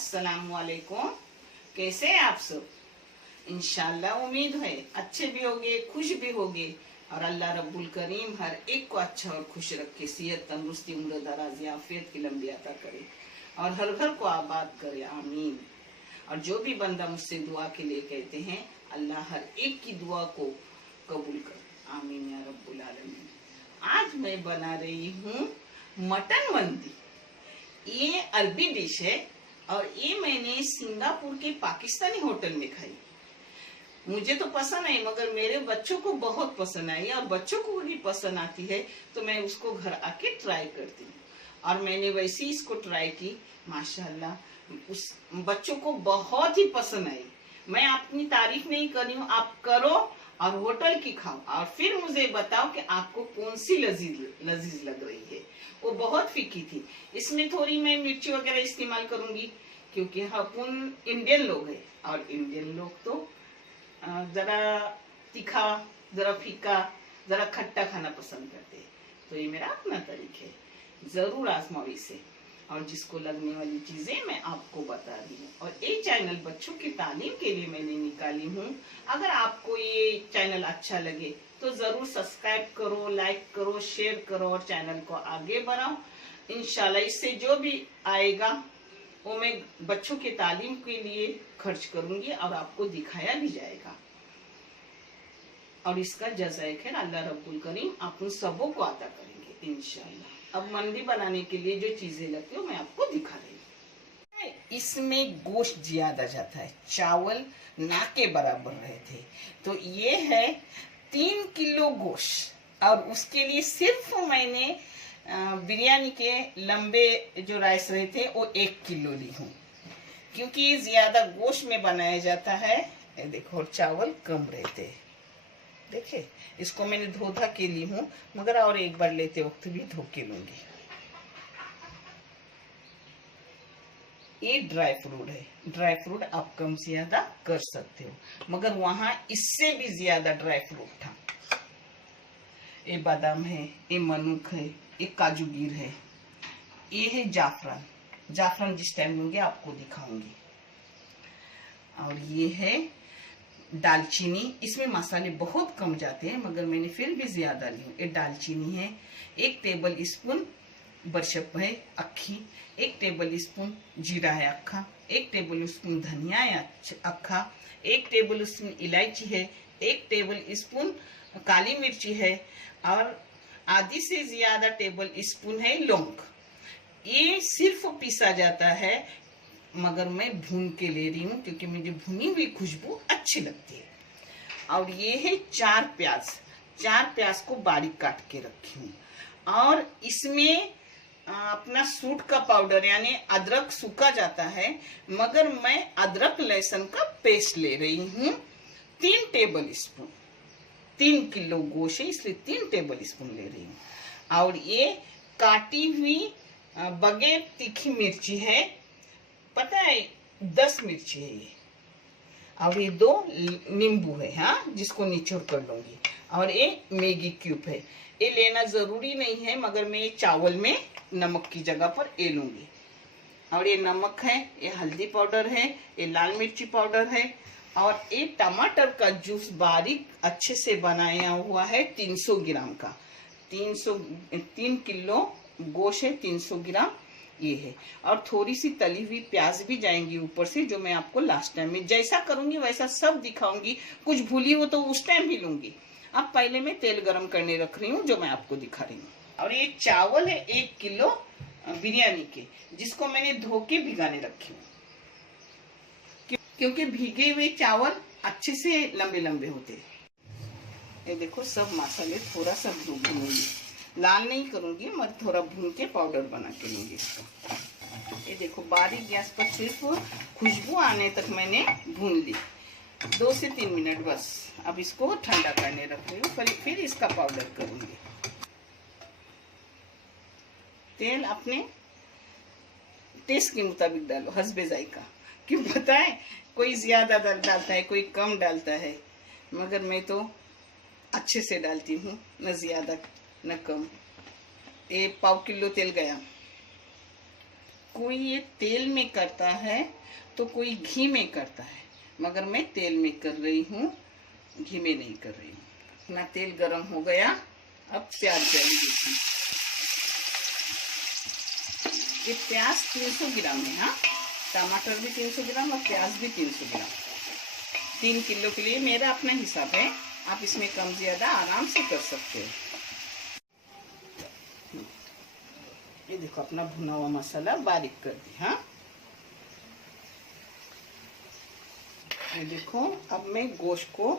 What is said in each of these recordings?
अस्सलाम वालेकुम। कैसे हैं आप सब? इंशाल्लाह उम्मीद है अच्छे भी होगे, खुश भी होगे और अल्लाह रब्बुल करीम हर एक को अच्छा और खुश रखे, सेहत तंदुरुस्ती उम्र दराज आफियत की लंबी अता करे और हर घर को आबाद करे, आमीन। और जो भी बंदा मुझसे दुआ के लिए कहते हैं, अल्लाह हर एक की दुआ को कबूल कर, आमीन या रब्बुल आलमीन। आज मैं बना रही हूँ मटन मंदी। ये अरबी डिश है और ये मैंने सिंगापुर के पाकिस्तानी होटल में खाई। मुझे तो पसंद आई मगर मेरे बच्चों को बहुत पसंद आई और बच्चों को भी पसंद आती है तो मैं उसको घर आके ट्राई करती हूँ। और मैंने वैसे ही इसको ट्राई की, माशाल्लाह उस बच्चों को बहुत ही पसंद आई। मैं अपनी तारीफ नहीं कर रही हूँ, आप करो और होटल की खाओ और फिर मुझे बताओ कि आपको कौन सी लजीज लग रही है। वो बहुत फीकी थी। इसमें थोड़ी मैं मिर्ची वगैरह इस्तेमाल करूंगी क्योंकि अपन इंडियन लोग हैं और इंडियन लोग तो जरा तीखा, जरा फीका, जरा खट्टा खाना पसंद करते हैं। तो ये मेरा अपना तरीका है, जरूर आजमाओ इसे। और जिसको लगने वाली चीजें मैं आपको बता रही हूँ। और ये चैनल बच्चों की तालीम के लिए मैंने निकाली हूँ। अगर आपको ये चैनल अच्छा लगे तो जरूर सब्सक्राइब करो, लाइक करो, शेयर करो और चैनल को आगे बढ़ाओ। इंशाल्लाह इससे जो भी आएगा वो मैं बच्चों के तालीम के लिए खर्च करूंगी और आपको दिखाया भी जाएगा। और इसका जज़ाए खैर अल्लाह रब्बुल करीम आप उन सबों को अता करेंगे इंशाल्लाह। अब मंदी बनाने के लिए जो चीजें लगती है मैं आपको दिखा रही हूँ। इसमें गोश्त ज्यादा जाता है, चावल ना के बराबर रहते, तो ये है 3 किलो गोश्त। और उसके लिए सिर्फ मैंने बिरयानी के लंबे जो राइस रहते वो 1 किलो ली हूँ क्योंकि ये ज्यादा गोश्त में बनाया जाता है। ये देखो, और चावल कम रहते हैं। देखिए, इसको मैंने धो धा के ली हूँ मगर और एक बार लेते वक्त भी धो के लूंगी। ये ड्राई फ्रूट है, ड्राई फ्रूट आप कम ज्यादा कर सकते हो मगर वहां इससे भी ज्यादा ड्राई फ्रूट था। ये बादाम है, ये मनुक है, ये काजू गिर है, ये है जाफरान। जाफरान जिस टाइम लूंगी आपको दिखाऊंगी। और ये है दालचीनी। इसमें मसाले बहुत कम जाते हैं मगर मैंने फिर भी ज्यादा ली हूँ। ये दालचीनी है, 1 टेबल स्पून बरशप है अक्खी, 1 टेबल स्पून जीरा है अक्खा, 1 टेबल स्पून धनिया है अक्खा, 1 टेबल स्पून इलायची है, 1 टेबल स्पून काली मिर्ची है और आधी से ज्यादा टेबल स्पून है लौंग। ये सिर्फ पीसा जाता है मगर मैं भून के ले रही हूँ क्योंकि मुझे भुनी हुई खुशबू अच्छी लगती है। और ये है 4 प्याज, 4 प्याज को बारीक काट के रखी हूँ। और इसमें अपना सूट का पाउडर यानी अदरक सूखा जाता है मगर मैं अदरक लहसुन का पेस्ट ले रही हूँ 3 टेबल स्पून। 3 किलो गोश्त है इसलिए 3 टेबल स्पून ले रही हूँ। और ये काटी हुई बगैर तीखी मिर्ची है, पता है 10 मिर्ची है ये। और ये 2 नींबू है, हाँ, जिसको निचोड़ कर लूंगी। और ये मैगी क्यूब है, ये लेना जरूरी नहीं है मगर मैं चावल में नमक की जगह पर ये लूंगी। और ये नमक है, ये हल्दी पाउडर है, ये लाल मिर्ची पाउडर है और ये टमाटर का जूस बारीक अच्छे से बनाया हुआ है 300 ग्राम का। 3 किलो गोश्त है, 300 ग्राम ये है। और थोड़ी सी तली हुई प्याज भी जाएंगी ऊपर से, जो मैं आपको लास्ट टाइम में जैसा करूंगी वैसा सब दिखाऊंगी। कुछ भूली हो तो उस टाइम भी लूंगी। अब पहले मैं तेल गरम करने रख रही हूँ जो मैं आपको दिखा रही हूँ। और ये चावल है 1 किलो बिरयानी के, जिसको मैंने धो के भिगाने रखी हूँ क्योंकि भीगे हुए चावल अच्छे से लंबे लंबे होते हैं। ये देखो, सब मसाले थोड़ा सा भूनूंगी, लाल नहीं करूंगी मगर थोड़ा भून के पाउडर बना के लूंगी इसको। ये देखो, बारीक गैस पर सिर्फ खुशबू आने तक मैंने भून ली, 2 से 3 मिनट बस। अब इसको ठंडा करने रख रही हूँ, फिर इसका पाउडर करूंगी। तेल अपने टेस्ट के मुताबिक डालो, हस्बे जायका। क्यों पता है, कोई ज्यादा डालता है, कोई कम डालता है मगर मैं तो अच्छे से डालती हूँ, न ज्यादा न कम। ये 1/4 किलो तेल गया। कोई ये तेल में करता है तो कोई घी में करता है, मगर मैं तेल में कर रही हूँ, घी में नहीं कर रही हूँ। अपना तेल गरम हो गया, अब प्याज डालेंगे। ये प्याज 300 ग्राम है। हाँ, टमाटर भी 300 ग्राम और प्याज भी 300 ग्राम। 3 किलो के लिए मेरा अपना हिसाब है, आप इसमें कम ज्यादा आराम से कर सकते हो। ये देखो अपना भुना हुआ मसाला बारीक कर दिया। हाँ, ये देखो अब मैं गोश्त को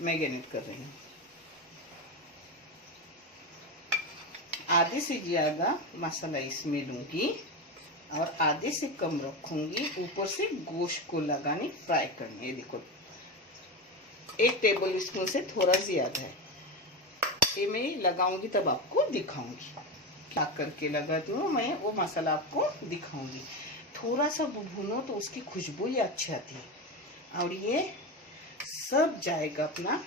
मैरिनेट कर रही हूँ। आधे से ज्यादा मसाला इसमें लूंगी और आधे से कम रखूंगी, ऊपर से गोश्त को लगाने, फ्राई करने। ये देखो 1 टेबल स्पून से थोड़ा ज्यादा है। ये मैं लगाऊंगी तब आपको दिखाऊंगी क्या करके लगाती हूँ मैं, वो मसाला आपको दिखाऊंगी। थोड़ा सा भूनो तो उसकी खुशबू ही अच्छी आती है। और ये सब जाएगा अपना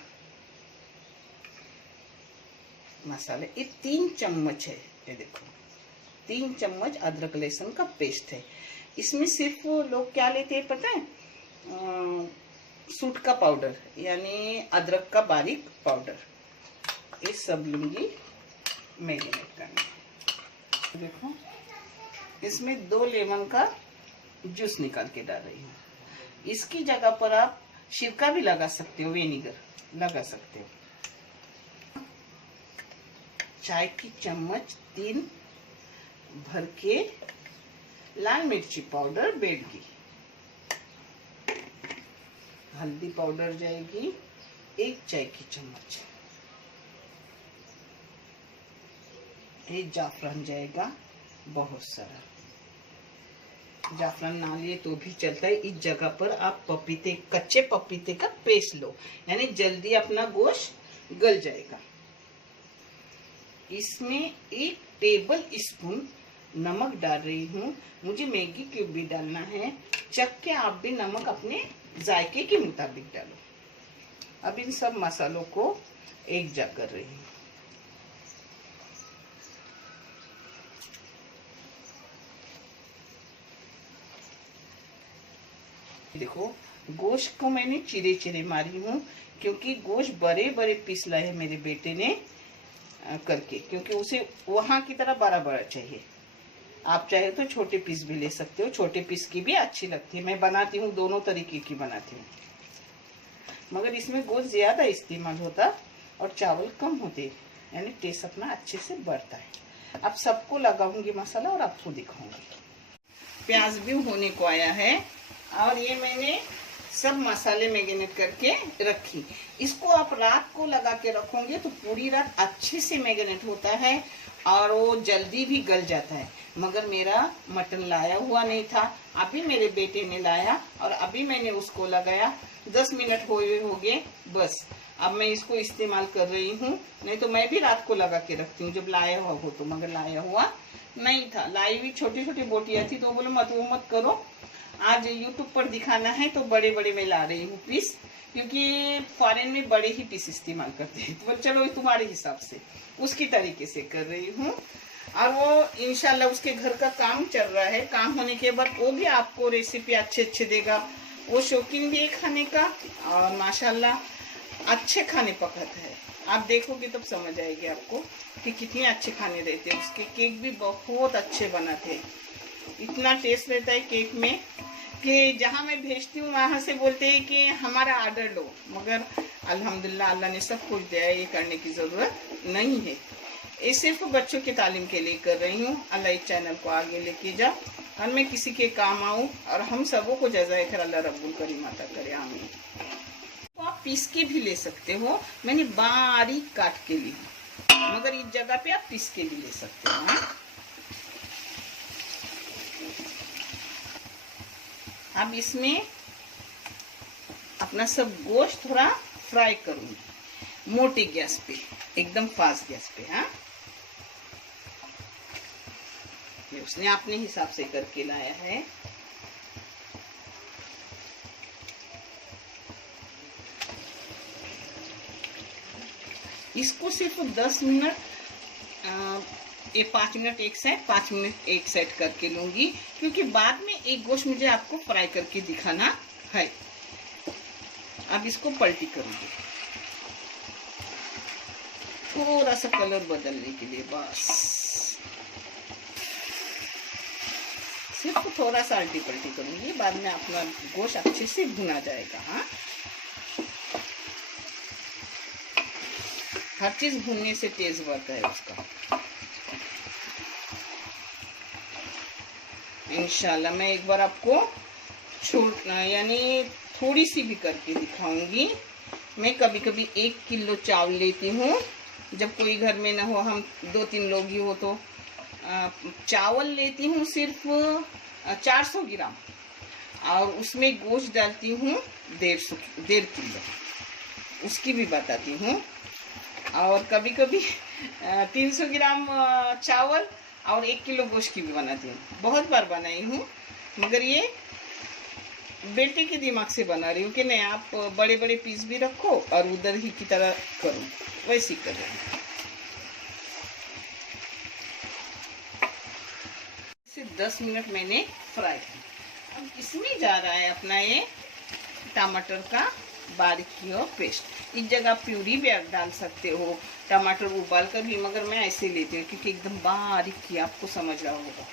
मसाले। ये 3 चम्मच है। ये देखो 3 चम्मच अदरक लहसुन का पेस्ट है। इसमें सिर्फ लोग क्या लेते हैं पता है, सूट का पाउडर यानी अदरक का बारीक पाउडर। ये सब लूंगी मैरिनेट करने। देखो इसमें 2 लेमन का जूस निकाल के डाल रही हूँ। इसकी जगह पर आप सिरका भी लगा सकते हो, विनेगर लगा सकते हो। चाय की चम्मच 3 भर के लाल मिर्ची पाउडर, बेडगी। हल्दी पाउडर जाएगी 1 चाय की चम्मच। ये जाफरान जाएगा बहुत सारा। जाफरान ना लिए तो भी चलता है। इस जगह पर आप पपीते, कच्चे पपीते का पेस्ट लो, यानी जल्दी अपना गोश्त गल जाएगा। इसमें 1 टेबल स्पून नमक डाल रही हूँ। मुझे मैगी क्यूब भी डालना है, चख के आप भी नमक अपने जायके के मुताबिक डालो। अब इन सब मसालों को एक जगह कर रही हूँ। देखो गोश्त को मैंने चिरे चिरे मारी हूँ, क्योंकि गोश्त बड़े बड़े पीस लाए है मेरे बेटे ने करके, क्योंकि उसे वहां की तरह बड़ा बड़ा चाहिए। आप चाहे तो छोटे पीस भी ले सकते हो, छोटे पीस की भी अच्छी लगती है। मैं बनाती हूँ, दोनों तरीके की बनाती हूँ, मगर इसमें गोश्त ज्यादा इस्तेमाल होता और चावल कम होते, यानी टेस्ट अपना अच्छे से बढ़ता है। अब सबको लगाऊंगी मसाला और आपको दिखाऊंगी। प्याज भी होने को आया है और ये मैंने सब मसाले मैरिनेट करके रखी। इसको आप रात को लगा के रखोगे तो पूरी रात अच्छे से मैरिनेट होता है और वो जल्दी भी गल जाता है। मगर मेरा मटन लाया हुआ नहीं था, अभी मेरे बेटे ने लाया और अभी मैंने उसको लगाया। 10 मिनट हो गए बस। अब मैं इसको इस्तेमाल कर रही हूँ, नहीं तो मैं भी रात को लगा के रखती हूँ जब लाया हुआ हो तो, मगर लाया हुआ नहीं था। लाई हुई छोटी छोटी बोटियां थी तो बोले मत वो मत करो, आज यूट्यूब पर दिखाना है तो बड़े बड़े मैं ला रही हूँ पीस, क्योंकि फॉरेन में बड़े ही पीस इस्तेमाल करते हैं। तो चलो तुम्हारे हिसाब से उसकी तरीके से कर रही हूँ। और वो इंशाल्लाह उसके घर का काम चल रहा है, काम होने के बाद वो भी आपको रेसिपी अच्छे देगा। वो शौकीन भी है खाने का और माशाल्लाह अच्छे खाने पकाता है। आप देखोगे तब समझ आएगी आपको कि कितने अच्छे खाने रहते हैं। उसके केक भी बहुत अच्छे बनाते हैं, इतना टेस्ट रहता है केक में कि जहाँ मैं भेजती हूँ वहाँ से बोलते हैं कि हमारा ऑर्डर लो। मगर अल्हम्दुलिल्लाह अल्लाह ने सब कुछ दिया है, ये करने की ज़रूरत नहीं है। ये सिर्फ बच्चों की तालीम के लिए कर रही हूँ। अल्लाह इस चैनल को आगे लेके जा और मैं किसी के काम आऊँ और हम सबों को जज़ाए खैर अल्लाह रब्बुल करीम अता करे, आमीन। तो आप पीस के भी ले सकते हो, मैंने बारीक काट के ली, मगर इस जगह पे आप पीस के भी ले सकते हो। हाँ? अब इसमें अपना सब गोश्त थोड़ा फ्राई करूंगी मोटी गैस पे, एकदम फास्ट गैस पे। हाँ, ये उसने अपने हिसाब से करके लाया है। इसको सिर्फ 10 मिनट ये 5 मिनट एक साइड, 5 मिनट एक साइड करके लूंगी, क्योंकि बाद में एक गोश्त मुझे आपको फ्राई करके दिखाना है। अब इसको पलटी करूंगी थोड़ा सा कलर बदलने के लिए, बस सिर्फ थोड़ा सा अल्टी पलटी करूंगी, बाद में अपना गोश्त अच्छे से भुना जाएगा। हाँ, हर चीज भूनने से टेस्ट बढ़ता है उसका। इंशाल्लाह मैं एक बार आपको यानी थोड़ी सी भी करके दिखाऊंगी। मैं कभी कभी 1 किलो चावल लेती हूँ, जब कोई घर में ना हो, हम 2-3 लोग ही हो तो चावल लेती हूँ सिर्फ 400 ग्राम, और उसमें गोश्त डालती हूँ 1.5 किलो, उसकी भी बताती हूँ। और कभी कभी 300 ग्राम चावल और 1 किलो गोश्त की भी बनाती हूँ। बहुत बार बनाई हूँ, मगर ये बेटे के दिमाग से बना रही हूँ कि नहीं, आप बड़े बड़े पीस भी रखो और उधर ही की तरह करो, वैसे ही कर रही हूँ। 10 मिनट मैंने फ्राई किया। अब इसमें जा रहा है अपना ये टमाटर का बारीक किया पेस्ट। इस जगह प्यूरी भी आप डाल सकते हो, टमाटर उबाल कर भी, मगर मैं ऐसे लेती हूँ क्योंकि एकदम बारीक किया, आपको समझ रहा होगा।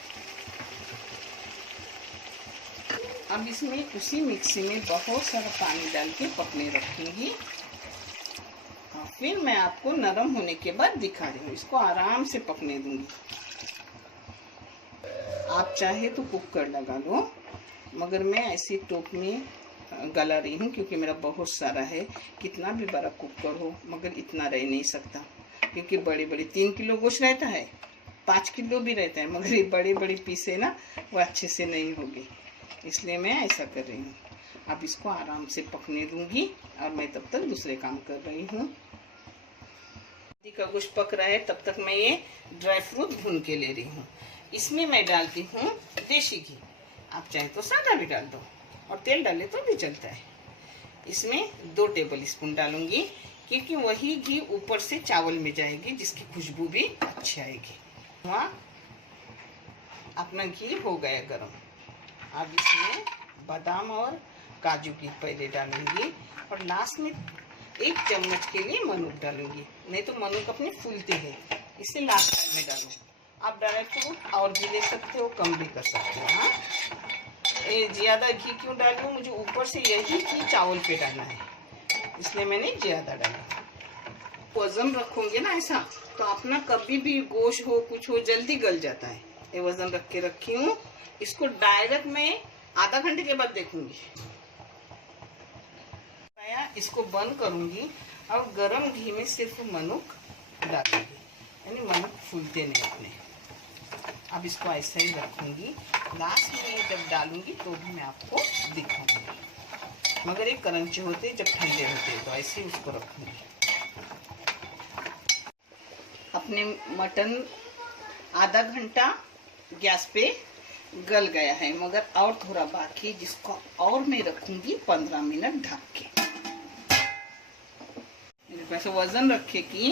अब इसमें उसी मिक्सी में बहुत सारा पानी डाल के पकने रखूंगी। फिर मैं आपको नरम होने के बाद दिखा रही हूँ, इसको आराम से पकने दूंगी। आप चाहे तो कुकर लगा लो, मगर मैं ऐसी टोप में गला रही हूँ क्योंकि मेरा बहुत सारा है। कितना भी बड़ा कुकर हो, मगर इतना रह नहीं सकता, क्योंकि बड़े बड़े 3 किलो गोश्त रहता है, 5 किलो भी रहता है, मगर ये बड़े बड़े पीसे ना वो अच्छे से नहीं होगी, इसलिए मैं ऐसा कर रही हूँ। अब इसको आराम से पकने दूंगी और मैं तब तक दूसरे काम कर रही हूँ। का गोश्त पक रहा है, तब तक मैं ये ड्राई फ्रूट भून के ले रही हूँ। इसमें मैं डालती हूँ देसी घी, आप चाहे तो सादा भी डाल दो, और तेल डाले तो भी चलता है। इसमें 2 टेबल स्पून डालूंगी, क्योंकि वही घी ऊपर से चावल में जाएगी, जिसकी खुशबू भी अच्छी आएगी। वहाँ अपना घी हो गया गरम। अब इसमें बादाम और काजू की पहले डालूंगी, और लास्ट में 1 चम्मच के लिए मनुक डालूंगी, नहीं तो मनुक अपने फूलते हैं, इसे लास्ट टाइम में डालूंगी। आप ड्राई फ्रूट और भी ले सकते हो, कम भी कर सकते हो। हाँ, ये ज़्यादा घी क्यों डाल रही हूँ, मुझे ऊपर से यही घी चावल पे डालना है, इसलिए मैंने ज़्यादा डाला। वजन रखोगे ना ऐसा, तो अपना कभी भी गोश्त हो कुछ हो जल्दी गल जाता है। ये वजन रख के रखी हूँ, इसको डायरेक्ट मैं आधा घंटे के बाद देखूंगी। इसको बंद करूंगी और गरम घी में सिर्फ मनुक डालूंगी, यानी मनुक फूलते नहीं अपने। अब इसको ऐसे ही रखूंगी, लास्ट में जब डालूंगी तो भी मैं आपको दिखाऊंगी, मगर ये क्रंची होते जब ठंडे होते तो ऐसे ही उसको रखूंगी। अपने मटन आधा घंटा गैस पे गल गया है, मगर और थोड़ा बाकी, जिसको और मैं रखूंगी 15 मिनट ढक के। वैसे वजन रखे कि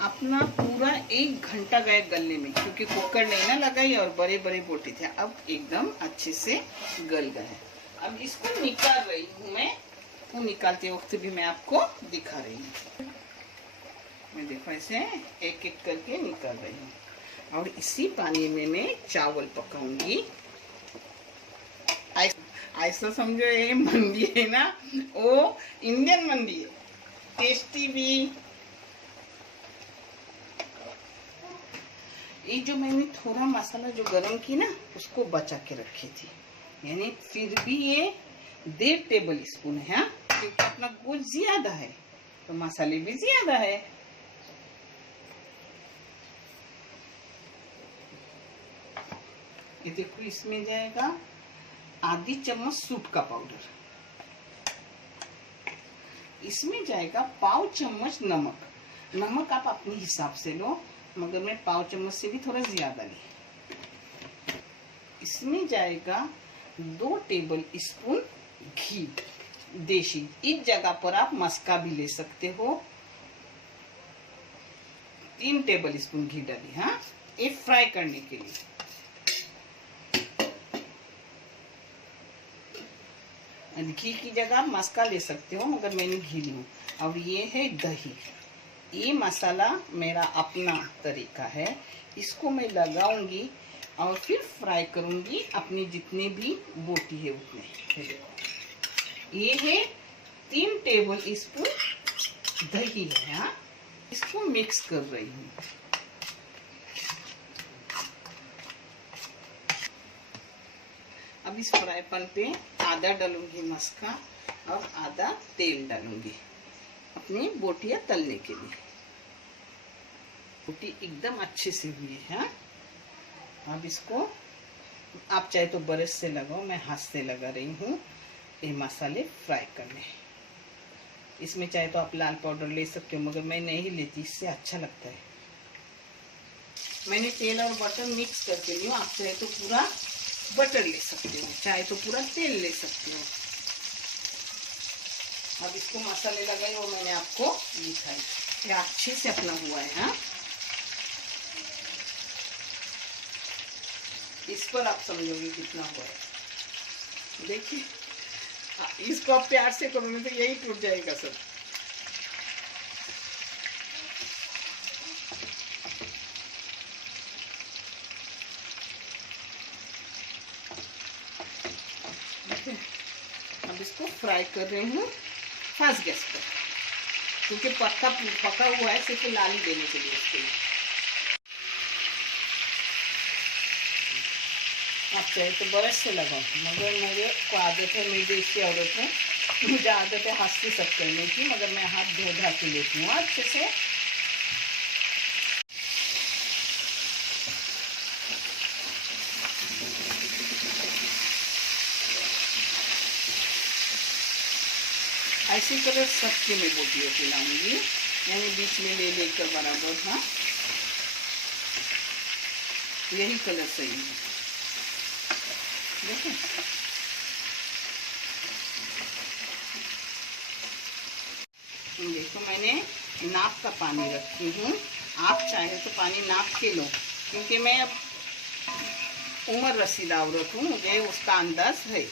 अपना पूरा 1 घंटा गया गलने में, क्योंकि कुकर नहीं ना लगाई और बड़े बड़े बोटी थे। अब एकदम अच्छे से गल गए। अब इसको निकाल रही हूँ मैं, वो निकालते वक्त भी मैं आपको दिखा रही हूँ। मैं देखो ऐसे एक एक करके निकाल रही हूँ, और इसी पानी में मैं चावल पकाऊंगी। ऐसा समझो ये मंदी है ना, वो इंडियन मंदी है, टेस्टी भी। ये जो मैंने थोड़ा मसाला जो गरम की ना, उसको बचा के रखी थी, यानी फिर भी ये 1.5 टेबल स्पून है। हाँ, क्योंकि अपना गोश्त ज्यादा है तो मसाले भी ज्यादा है। ये देखो, इसमें जाएगा आधी चम्मच सूप का पाउडर, इसमें जाएगा 1/4 चम्मच नमक। नमक आप अपने हिसाब से लो, मगर मैं 1/4 चम्मच से भी थोड़ा ज्यादा ली। इसमें जाएगा 2 टेबल स्पून घी देसी, इस जगह पर आप मस्का भी ले सकते हो। 3 टेबल स्पून घी डाली। हाँ, ये फ्राई करने के लिए। घी की जगह आप मस्का ले सकते हो, मगर मैंने घी ली हूँ। अब ये है दही। ये मसाला मेरा अपना तरीका है, इसको मैं लगाऊंगी और फिर फ्राई करूंगी अपनी जितने भी बोटी है उतने। ये देखो, ये है 3 टेबल स्पून दही है। हाँ, इसको मिक्स कर रही हूँ। अब इस फ्राई पैन पे आधा डालूंगी मस्का और आधा तेल डालूंगी अपनी बोटियां तलने के लिए। बोटी एकदम अच्छे से हुई है। अब इसको आप चाहे तो ब्रश से लगाओ, मैं हाथ से लगा रही हूँ ये मसाले फ्राई करने। इसमें चाहे तो आप लाल पाउडर ले सकते हो, मगर मैं नहीं लेती, इससे अच्छा लगता है। मैंने तेल और बटर मिक्स करके लिया। आप चाहे तो पूरा बटर ले सकते हो, चाहे तो पूरा तेल ले सकते हो। अब इसको मसाले लगाए और मैंने आपको दिखाई, ये अच्छे से अपना हुआ है। हाँ, इस पर आप समझोगे कितना हुआ है। देखिए, इसको आप प्यार से करोगे तो यही टूट जाएगा सब। अब इसको फ्राई कर रही हूँ फास्ट गैस पर, क्योंकि पका हुआ है, सिर्फ लाली देने के लिए इसके लिए। आप चाहे तो ब्रश से लगाओ, मगर मेरे को आदत है, मेरी देशी औरत है, मुझे आदत है हाथ से सब करने की, मगर मैं हाथ धो धा के लेती हूँ अच्छे से। ऐसे कलर सबके मैं बोटियों पे लाऊंगी, यानी बीच में ले लेकर बराबर। हाँ, यही कलर सही है। देखो, देखो मैंने नाप का पानी रखी हूँ। आप चाहे तो पानी नाप के लो, क्योंकि मैं अब उम्र रसीला औरत हूँ, मुझे उसका अंदाज है।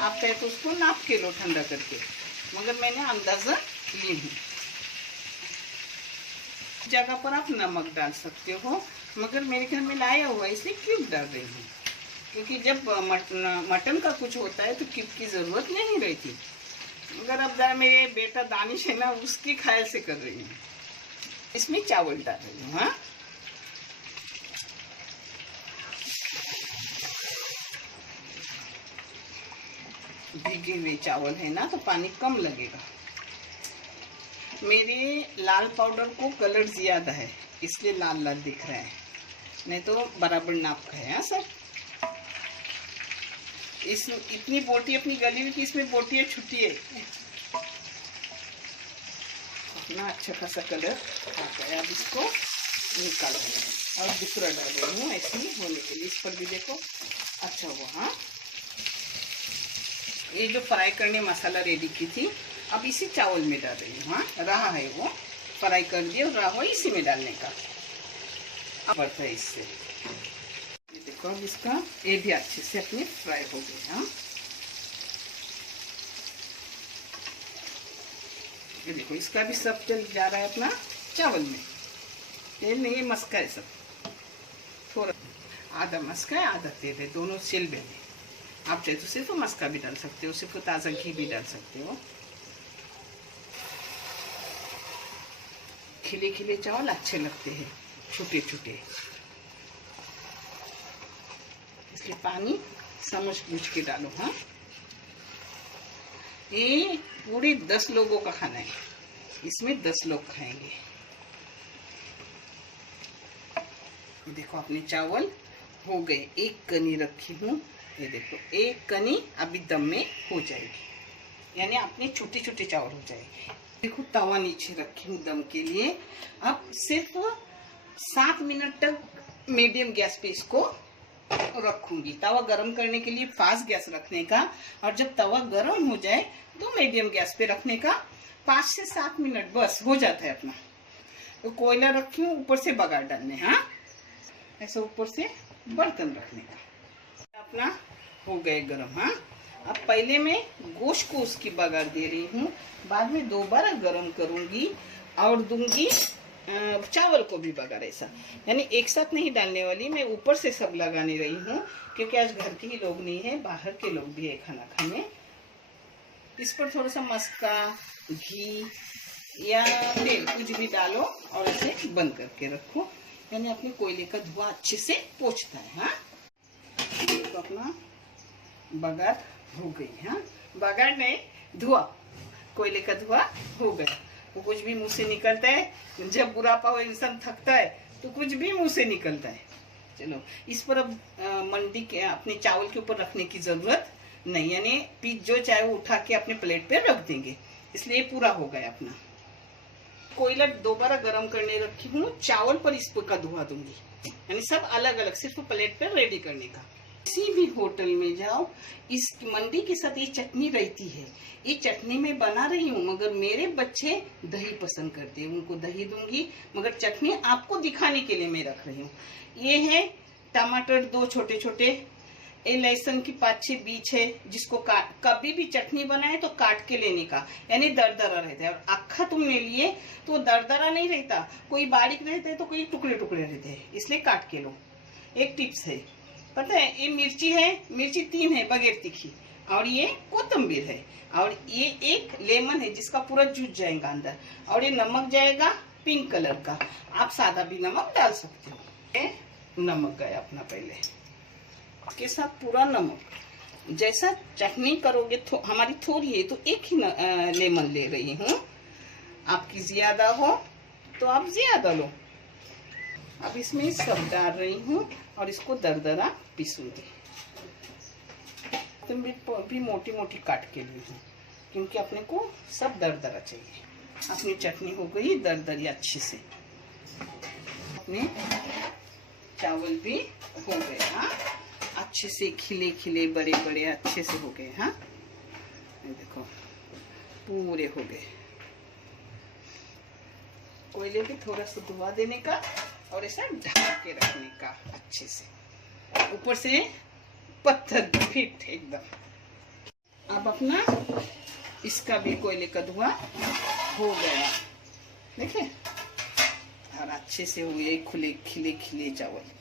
आप चाहे तो उसको नाप के लो ठंडा करके, मगर मैंने अंदाजा ली हूँ। जगह पर आप नमक डाल सकते हो, मगर मेरे घर में लाया हुआ है इसलिए क्यूब डाल रही हूँ, क्योंकि जब मटन का कुछ होता है तो क्यूब की ज़रूरत नहीं रहती। मगर अब जरा मेरे बेटा दानिश है ना, उसकी ख्याल से कर रही हूँ। इसमें चावल डाल रही हूँ। हाँ, भीगे हुए चावल है ना, तो पानी कम लगेगा। मेरे लाल पाउडर को कलर ज़्यादा है, इसलिए लाल लाल दिख रहा है, नहीं तो बराबर नाप का है। हाँ सर, इस इतनी बोटी अपनी गली हुई कि इसमें बोटियाँ छुट्टी है। अपना अच्छा खासा कलर आ गया। अब इसको निकाल रही हूँ और दूसरा डाल रही हूँ ऐसे ही होने के लिए। इस पर भी देखो अच्छा हुआ। हाँ, ये जो फ्राई करने मसाला रेडी की थी, अब इसी चावल में डाल रही हूँ। हाँ, रहा है वो फ्राई कर दिया और रहा हुआ इसी में डालने का। अब बढ़ता है इससे। ये देखो, अब इसका ये भी अच्छे से अपने फ्राई हो गए। हाँ, ये देखो, इसका भी सब चल जा रहा है अपना चावल में। तेल नहीं, मस्का है सब। थोड़ा आधा मस्का है, आधा तेल है, दोनों सिल में। आप चाहे तो सिर्फ मस्का भी डाल सकते हो, सिर्फ ताज़ा घी भी डाल सकते हो। खिले खिले चावल अच्छे लगते हैं, छोटे छोटे, इसलिए पानी समझ बूझ के डालो। हाँ, ये पूरे 10 लोगों का खाना है, इसमें 10 लोग खाएंगे। देखो, अपने चावल हो गए। एक कनी रखी हूँ, ये देखो, एक कनी अभी दम में हो जाएगी, यानी अपने छोटे छोटे चावल हो जाएंगे। देखो, तवा नीचे रखी हूँ दम के लिए। अब सिर्फ 7 मिनट तक मीडियम गैस पे इसको रखूंगी। तवा गरम करने के लिए फास्ट गैस रखने का, और जब तवा गरम हो जाए तो मीडियम गैस पे रखने का। 5 से 7 मिनट बस हो जाता है अपना। तो कोयला रखी हूँ ऊपर से बघार डालने। हाँ, ऐसा ऊपर से बर्तन रखने का। अपना हो गए गरम। हाँ, अब पहले मैं गोश्त को उसकी बघार दे रही हूँ, बाद में दोबारा गरम करूंगी और दूंगी चावल को भी बघार। ऐसा यानी एक साथ नहीं डालने वाली, मैं ऊपर से सब लगाने रही हूँ क्योंकि आज घर के ही लोग नहीं है, बाहर के लोग भी है खाना खाने। इस पर थोड़ा सा मस्का, घी या तेल कुछ भी डालो और इसे बंद करके रखो, यानी अपने कोयले का धुआं अच्छे से पोंछता है। हाँ, तो अपना बघार हो गई। हाँ, बघार नहीं, धुआं, कोयले का धुआं हो गया। वो कुछ भी मुंह से निकलता है, जब बुढ़ापा हो इंसान थकता है तो कुछ भी मुंह से निकलता है। चलो, इस पर अब मंडी के अपने चावल के ऊपर रखने की जरूरत नहीं, यानी पीस जो चाहे वो उठा के अपने प्लेट पे रख देंगे, इसलिए पूरा हो गया अपना। कोयला दोबारा गरम करने रखी हूँ, चावल पर इस पर का धुआं दूंगी, यानी सब अलग अलग, सिर्फ प्लेट पर रेडी करने का। किसी भी होटल में जाओ, इस मंडी के साथ ये चटनी रहती है, ये चटनी मैं बना रही हूँ, मगर मेरे बच्चे दही पसंद करते हैं, उनको दही दूंगी, मगर चटनी आपको दिखाने के लिए मैं रख रही हूँ। ये है टमाटर 2 छोटे छोटे, ये लहसुन की 5-6 बीज है, जिसको कभी भी चटनी बनाए तो काट के लेने का, यानी दरदरा रहता है। और अक्खा तुमने लिए तो दरदरा नहीं रहता, कोई बारीक रहता है तो कोई टुकड़े टुकड़े रहते हैं, इसलिए काट के लो। एक टिप्स है, पता है, ये मिर्ची है, मिर्ची 3 है बगैर तीखी, और ये कोतंबीर है, और ये एक लेमन है जिसका पूरा जूस जाएगा अंदर, और ये नमक जाएगा पिंक कलर का, आप सादा भी नमक डाल सकते हो। ये नमक गया अपना, पहले इसके साथ पूरा नमक। जैसा चटनी करोगे हमारी थोड़ी है तो एक ही लेमन ले रही हूँ, आपकी ज्यादा हो तो आप ज्यादा लो। अब इसमें सब डाल रही हूँ और इसको दरदरा पीसूंगी। तुम भी मोटी मोटी काट के ली हूँ क्योंकि अपने को सब दरदरा चाहिए। अपनी चटनी हो गई दरदरी अच्छी से, अपने चावल भी हो गए। हाँ, अच्छे से खिले खिले बड़े बड़े अच्छे से हो गए। हाँ, देखो पूरे हो गए। कोयले पे थोड़ा सा धुआं देने का और ऐसा ढक के रखने का अच्छे से, ऊपर से पत्थर फिट एकदम। अब अपना इसका भी कोयले का धुआं हो गया, देखे, और अच्छे से हुए खुले खिले खिले चावल।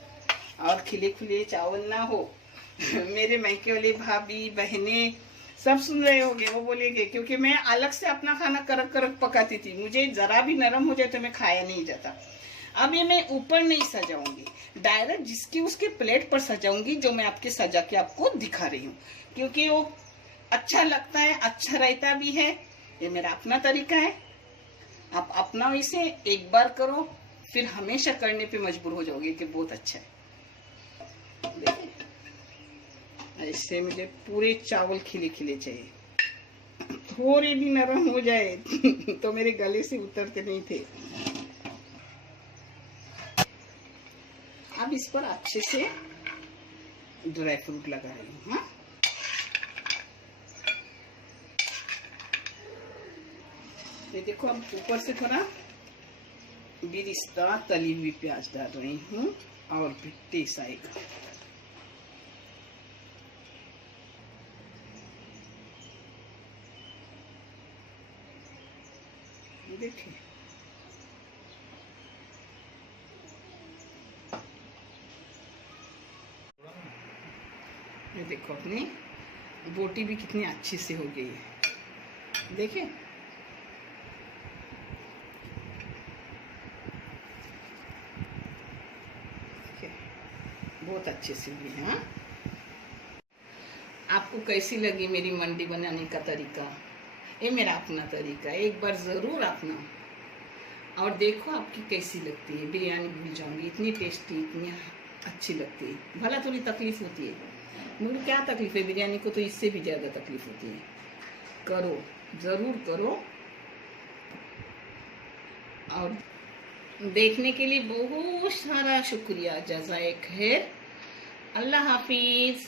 और खिले खिले चावल ना हो मेरे मायके वाले भाभी बहने सब सुन रहे होंगे, वो बोलेंगे, क्योंकि मैं अलग से अपना खाना करक करक पकाती थी, मुझे जरा भी नरम हो जाए तो मैं खाया नहीं जाता। अब ये मैं ऊपर नहीं सजाऊंगी, डायरेक्ट जिसकी उसके प्लेट पर सजाऊंगी, जो मैं आपके सजा के आपको दिखा रही हूँ, क्योंकि वो अच्छा लगता है, अच्छा रहता भी है। ये मेरा अपना तरीका है, आप अपना इसे एक बार करो, फिर हमेशा करने पे मजबूर हो जाओगे कि बहुत अच्छा है। देखिए, ऐसे मुझे पूरे चावल खिले खिले चाहिए, थोड़े भी नरम हो जाए तो मेरे गले से उतरते नहीं थे। अब इस पर अच्छे से ड्राई फ्रूट लगा रही हूँ। हाँ, ये देखो, अब ऊपर से थोड़ा बिरिस्ता तली हुई प्याज डाल रही हूँ और फिर टेस्ट आएगा। देखिए, ये देखो, अपनी बोटी भी कितनी अच्छी से हो गई है, देखिए। बहुत अच्छे से हुई है। हाँ, आपको कैसी लगी मेरी मंडी बनाने का तरीका? ये मेरा अपना तरीका है, एक बार जरूर अपना और देखो आपकी कैसी लगती है। बिरयानी भूल जाऊंगी, इतनी टेस्टी, इतनी अच्छी लगती है। भला थोड़ी तकलीफ होती है, मगर क्या तकलीफ है, बिरयानी को तो इससे भी ज्यादा तकलीफ होती है। करो, जरूर करो। और देखने के लिए बहुत सारा शुक्रिया, जज़ाए खैर। अल्लाह हाफिज।